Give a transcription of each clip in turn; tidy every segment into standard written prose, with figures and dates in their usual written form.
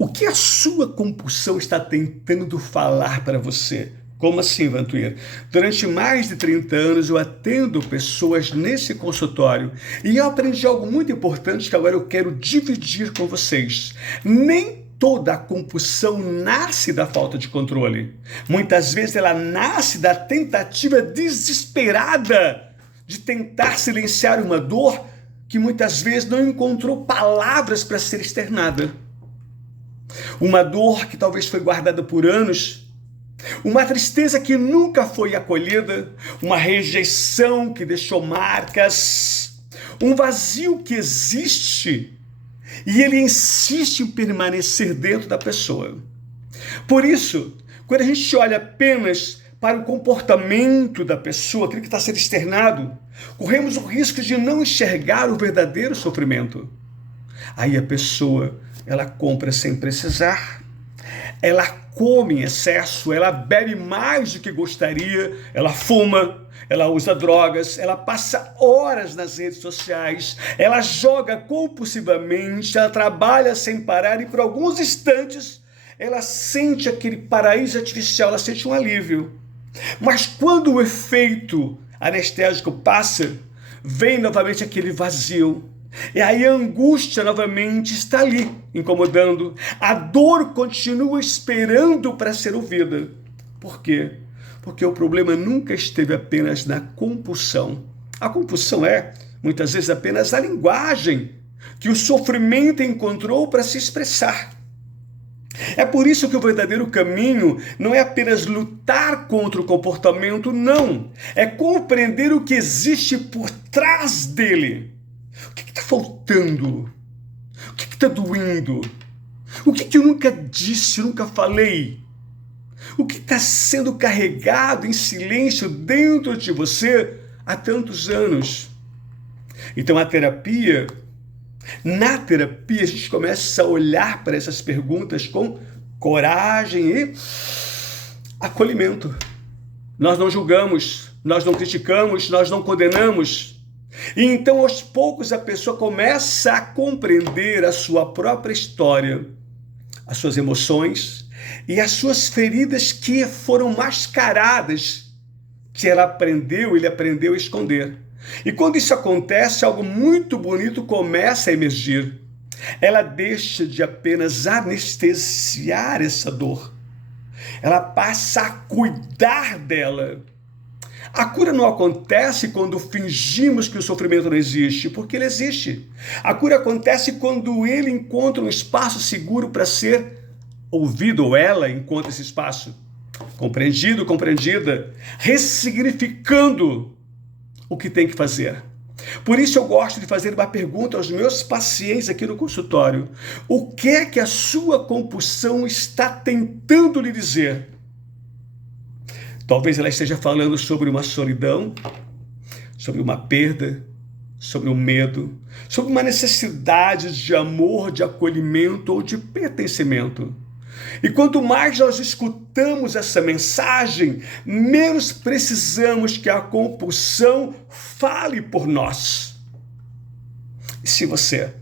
O que a sua compulsão está tentando falar para você? Como assim, Vantuir? Durante mais de 30 anos eu atendo pessoas nesse consultório e eu aprendi algo muito importante que agora eu quero dividir com vocês. Nem toda a compulsão nasce da falta de controle. Muitas vezes ela nasce da tentativa desesperada de tentar silenciar uma dor que muitas vezes não encontrou palavras para ser externada. Uma dor que talvez foi guardada por anos, uma tristeza que nunca foi acolhida, uma rejeição que deixou marcas, um vazio que existe e ele insiste em permanecer dentro da pessoa. Por isso, quando a gente olha apenas para o comportamento da pessoa, aquilo que está sendo externado, corremos o risco de não enxergar o verdadeiro sofrimento. Aí a pessoa, ela compra sem precisar, ela come em excesso, ela bebe mais do que gostaria, ela fuma, ela usa drogas, ela passa horas nas redes sociais, ela joga compulsivamente, ela trabalha sem parar e por alguns instantes ela sente aquele paraíso artificial, ela sente um alívio. Mas quando o efeito anestésico passa, vem novamente aquele vazio. E aí a angústia novamente está ali, incomodando. A dor continua esperando para ser ouvida. Por quê? Porque o problema nunca esteve apenas na compulsão. A compulsão é, muitas vezes, apenas a linguagem que o sofrimento encontrou para se expressar. É por isso que o verdadeiro caminho não é apenas lutar contra o comportamento, não. É compreender o que existe por trás dele. O que está faltando? O que está doendo? O que eu nunca disse, nunca falei? O que está sendo carregado em silêncio dentro de você há tantos anos? Então na terapia a gente começa a olhar para essas perguntas com coragem e acolhimento. Nós não julgamos, nós não criticamos, nós não condenamos. E então, aos poucos, a pessoa começa a compreender a sua própria história, as suas emoções e as suas feridas que foram mascaradas, que ele aprendeu a esconder. E quando isso acontece, algo muito bonito começa a emergir. Ela deixa de apenas anestesiar essa dor. Ela passa a cuidar dela. A cura não acontece quando fingimos que o sofrimento não existe, porque ele existe. A cura acontece quando ele encontra um espaço seguro para ser ouvido, ou ela encontra esse espaço. Compreendido, compreendida, ressignificando o que tem que fazer. Por isso eu gosto de fazer uma pergunta aos meus pacientes aqui no consultório. O que é que a sua compulsão está tentando lhe dizer? Talvez ela esteja falando sobre uma solidão, sobre uma perda, sobre um medo, sobre uma necessidade de amor, de acolhimento ou de pertencimento. E quanto mais nós escutamos essa mensagem, menos precisamos que a compulsão fale por nós. E se você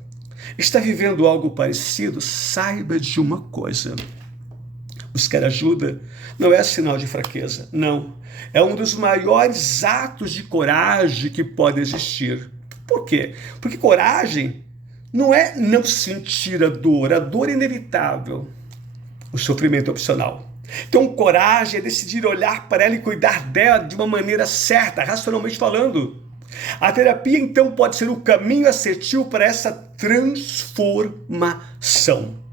está vivendo algo parecido, saiba de uma coisa. Buscar ajuda não é sinal de fraqueza, não. É um dos maiores atos de coragem que pode existir. Por quê? Porque coragem não é não sentir a dor é inevitável. O sofrimento é opcional. Então, coragem é decidir olhar para ela e cuidar dela de uma maneira certa, racionalmente falando. A terapia, então, pode ser o caminho assertivo para essa transformação.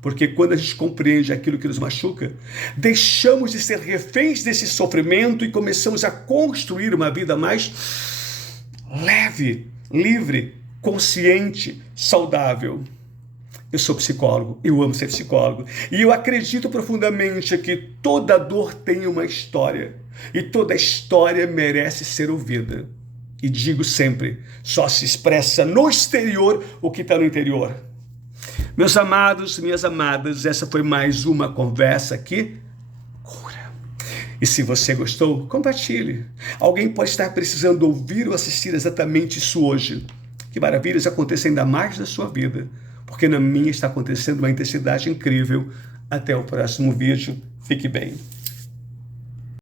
Porque quando a gente compreende aquilo que nos machuca, deixamos de ser reféns desse sofrimento e começamos a construir uma vida mais leve, livre, consciente, saudável. Eu sou psicólogo, eu amo ser psicólogo e eu acredito profundamente que toda dor tem uma história e toda história merece ser ouvida. E digo sempre, só se expressa no exterior o que está no interior. Meus amados, minhas amadas, essa foi mais uma conversa aqui. Cura. E se você gostou, compartilhe. Alguém pode estar precisando ouvir ou assistir exatamente isso hoje. Que maravilhas aconteçam ainda mais na sua vida. porque na minha está acontecendo uma intensidade incrível. Até o próximo vídeo. Fique bem.